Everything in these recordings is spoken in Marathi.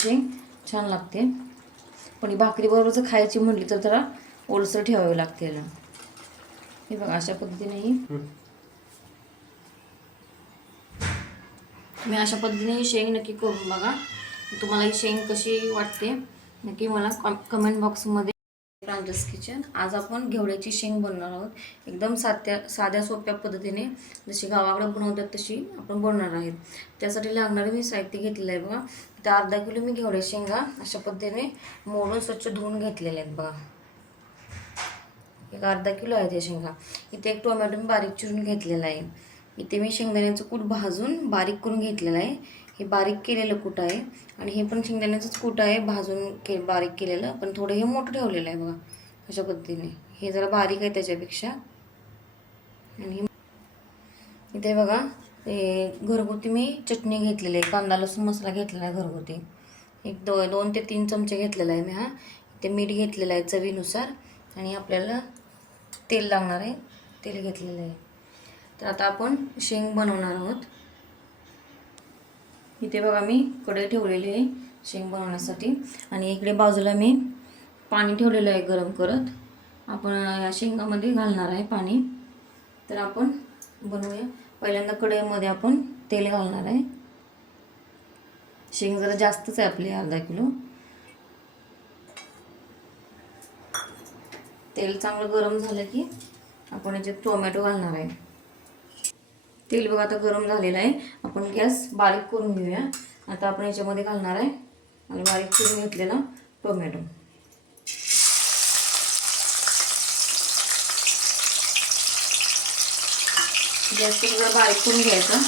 शेंग छान लागते, पण भाकरीबरोबर जर खायची म्हटली तर जरा ओलसर ठेवावी लागते याला. हे बघा अशा पद्धतीने तुम्ही अशा पद्धतीने ही शेंग नक्की करून बघा. तुम्हाला ही शेंग कशी वाटते नक्की मला कमेंट बॉक्समध्ये. प्रांजस किचन. आज आपण घेवड्याची शेंग बनवणार आहोत. एकदम साध्या सोप्या पद्धतीने जशी गावाकडे बनवतात तशी आपण बनवणार आहेत. त्यासाठी लागणारे मी साहित्य घेतलेलं आहे बघा. इथं अर्धा किलो मी घेवड्या शेंगा अशा पद्धतीने मोडून स्वच्छ धुवून घेतलेले आहेत बघा. एक अर्धा किलो आहे त्या शेंगा. इथे एक टोमॅटो मी बारीक चिरून घेतलेला आहे. इथे मी शेंगदाण्याचं कूट भाजून बारीक करून घेतलेलं आहे. हे बारीक केलेलं कूट आहे आणि हे पण शेंगदाण्याचंच कूट आहे भाजून बारीक केलेलं, पण थोडं हे मोठं ठेवलेलं आहे बघा अशा पद्धतीने. हे जरा बारीक आहे त्याच्यापेक्षा. आणि इथे बघा ते घरगुती मी चटणी घेतलेली आहे, कांदा लसूण मसाला घेतलेला आहे घरगुती. एक 2 ते 3 चमचे घेतलेला आहे मी. इथे मीठ घेतलेलं आहे चवीनुसार आणि आपल्याला तेल लागणार आहे, तेल घेतलेलं आहे. तर आता आपण शेंग बनवणार आहोत. इथे बघा मी कढई ठेवलेली आहे शेंग बनवण्यासाठी आणि इकडे बाजूला मी पाणी ठेवलेलं आहे गरम करत. आपण या शेंगामध्ये घालणार आहे पाणी. तर आपण बनवूया. पहिल्यांदा कढईमध्ये आपण तेल घालणार आहे. शेंग जरा जास्तच आहे आपली, अर्धा किलो. तेल चांगलं गरम झालं की आपण याच्यात टोमॅटो घालणार आहे. तेल बघा आता गरम झालेलं आहे. आपण गॅस बारीक करून घेऊया. आता आपण याच्यामध्ये घालणार आहे आणि बारीक करून घेतलेला टोमॅटो. गॅस जरा बारीक करून घ्यायचा.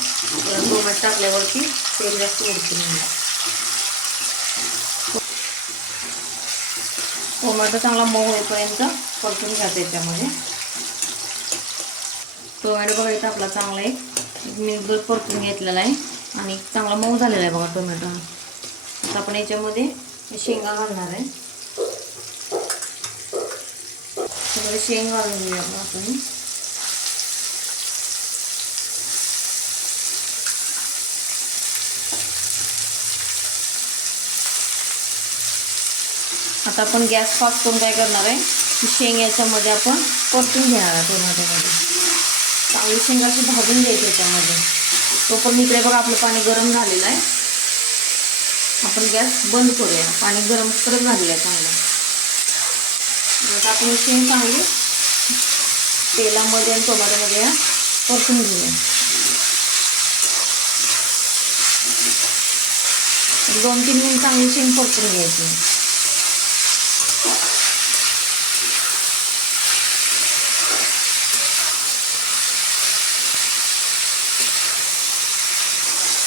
टोमॅटो टाकल्यावरती तेल जास्त उडते नाही. टोमॅटो चांगला मऊ होईपर्यंत परतून घ्या त्याच्यामध्ये. टोमॅटो बघा इथं आपला चांगला एक मिनिटभर परतून घेतलेला आहे आणि चांगला मऊ झालेला आहे बघा टोमॅटो. आता आपण याच्यामध्ये शेंगा घालणार आहे. त्यामध्ये शेंग घालून घेऊया आपण. आता आपण गॅस फास्ट करून काय करणार आहे, शेंग याच्यामध्ये आपण परतून घेणार आहे टोमॅटोमध्ये. चांगली शेंगा अशी भाजून घ्यायची याच्यामध्ये. तोपर्यंत इकडे बघा आपलं पाणी गरम झालेलं आहे. आपण गॅस बंद करूया. पाणी गरम करत झालेलं आहे चांगलं. आता आपण शेंग चांगली तेलामध्ये आणि टोमॅटोमध्ये परतून घेऊया. 2-3 मिनिट चांगली शेंग परतून घ्यायची.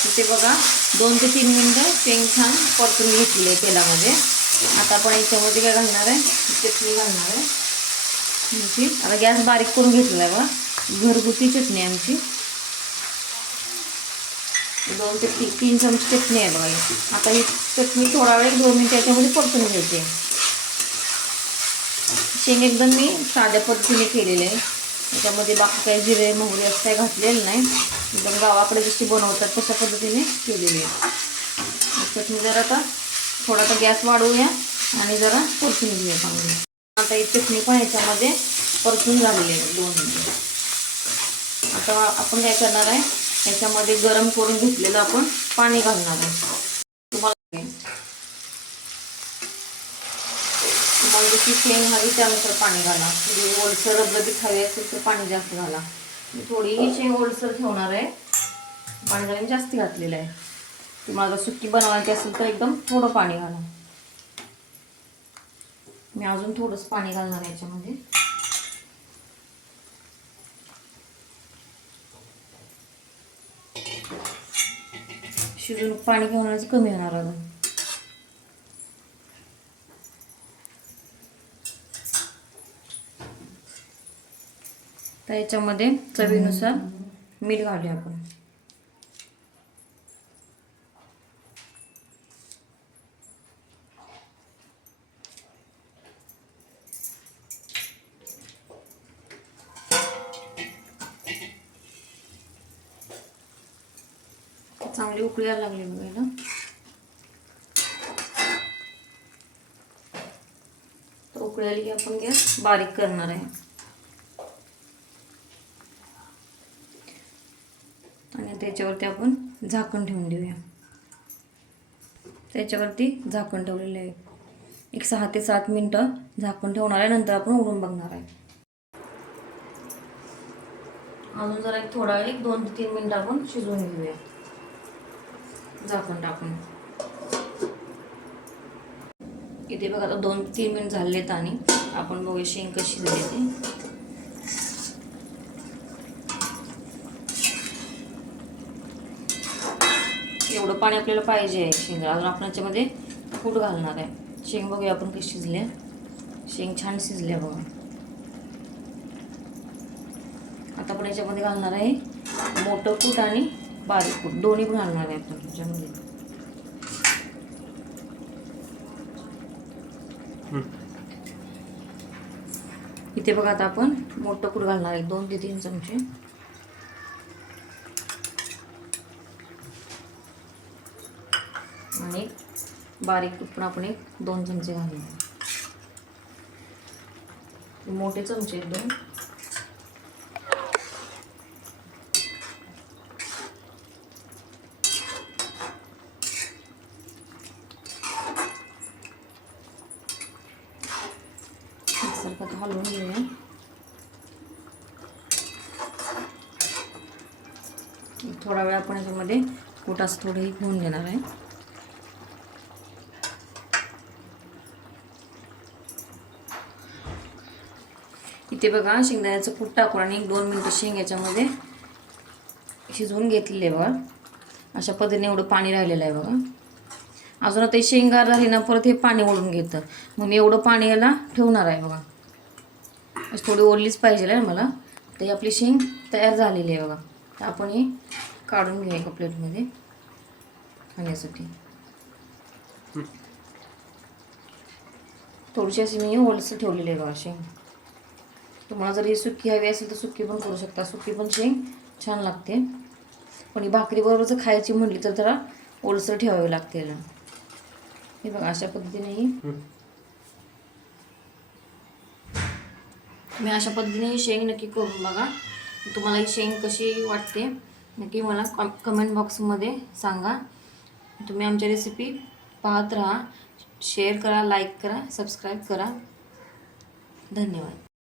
इथे बघा 2 ते 3 मिनिटं शेंग छान परतून घेतली आहे तेलामध्ये. आता आपण याच्यामध्ये काय घालणार आहे, चटणी घालणार आहे. आता गॅस बारीक करून घेतलेला आहे बघा. घरगुती चटणी आमची 2 ते 3 चमचे चटणी आहे बघा. आता ही चटणी थोडा वेळ 2 मिनिट याच्यामध्ये परतून घ्यायची. शेंग एकदम मी साध्या पद्धतीने केलेले आहे. त्याच्यामध्ये बाकी काही जिरे मोहरी असं काही घातलेलं नाही. एकदम गावाकडे जशी बनवतात तशा पद्धतीने केलेली आहे. चटणी जरा आता थोडासा गॅस वाढवूया आणि जरा परतून घेऊया चांगली. आता ही चटणी पण याच्यामध्ये परतून झालेली आहे 2 मिनिट. आता आपण काय करणार आहे, याच्यामध्ये गरम करून घेतलेलं आपण पाणी घालणार आहे. तुम्हाला जशी शेंग हवी त्यानुसार पाणी घाला. म्हणजे ओलसर रबरबीत हवी असेल तर पाणी जास्त घाला. थोडी ही शेंग ओलसर ठेवणार आहे, पाणी घालून जास्त घातलेलं आहे. तुम्हाला जर सुकी बनवायची असेल तर एकदम थोडं पाणी घाला. मी अजून थोडंच पाणी घालणार आहे याच्यामध्ये. शिजून पाणी घेऊनच कमी होणार अजून. तर याच्यामध्ये चवीनुसार मीठ घालूया आपण. चांगली उकळी यायला लागली बघायला. उकळी आली की आपण गॅस बारीक करणार आहे आणि त्याच्यावरती आपण झाकण ठेवून देऊया. त्याच्यावरती झाकण ठेवलेलं आहे. एक 6 ते 7 मिनटं झाकण ठेवणार आहे. नंतर आपण उघडून बघणार आहे. अजून जरा एक थोडा वेळ 2 ते 3 मिनटं आपण शिजवून घेऊया झाकण टाकून. इथे बघा आता 2 ते 3 मिनिट झालेत आणि आपण बघूया शेंग कशी झाली ती. एवढं पाणी आपल्याला पाहिजे आहे शेंगा. अजून आपण याच्यामध्ये कूट घालणार आहे. शेंग बघूया आपण कशी शिजली. शेंग छान शिजल्या बघा. आता आपण याच्यामध्ये घालणार आहे मोठं कूट आणि बारीक कूट दोन्ही पण घालणार आहे आपण याच्यामध्ये. इथे बघा आता आपण मोठं कूट घालणार आहे 2 ते 3 चमचे. आणि बारीक कूट पण आपण 2 चमचे घालणार. मोठे चमचे 2. मिक्सर हलवून घेऊया. थोडा वेळ आपण याच्यामध्ये कुटास थोडंही घेऊन घेणार आहे. इथे बघा शेंगदाण्याचं कूट टाकून आणि 1-2 मिनिटं शेंग याच्यामध्ये शिजवून घेतलेले बघा. अशा पद्धतीने एवढं पाणी राहिलेलं आहे बघा. अजून आता शेंगार झाली ना परत हे पाणी ओढून घेतं. मग मी एवढं पाणी याला ठेवणार आहे बघा. थोडी ओरलीच पाहिजे आहे मला. तर आपली शेंग तयार झालेली आहे बघा. तर आपण हे काढून घेऊया एका प्लेटमध्ये खाण्यासाठी. थोडीशी अशी मी ओलसर ठेवलेली आहे बघा शेंग. तुम्हाला जर ही सुकी हवी असेल तर सुकी पण करू शकता. सुकी पण शेंग छान लागते. पण ही भाकरीबरोबर जर खायची म्हटली तर जरा ओलसर ठेवावी लागते याला. हे बघा अशा पद्धतीने ही तुम्ही अशा पद्धतीने ही शेंग नक्की करून बघा. तुम्हाला ही शेंग कशी वाटते नक्की मला कमेंट बॉक्समध्ये सांगा. तुम्ही आमच्या रेसिपी पाहत राहा. शेअर करा, लाईक करा, सबस्क्राईब करा. धन्यवाद.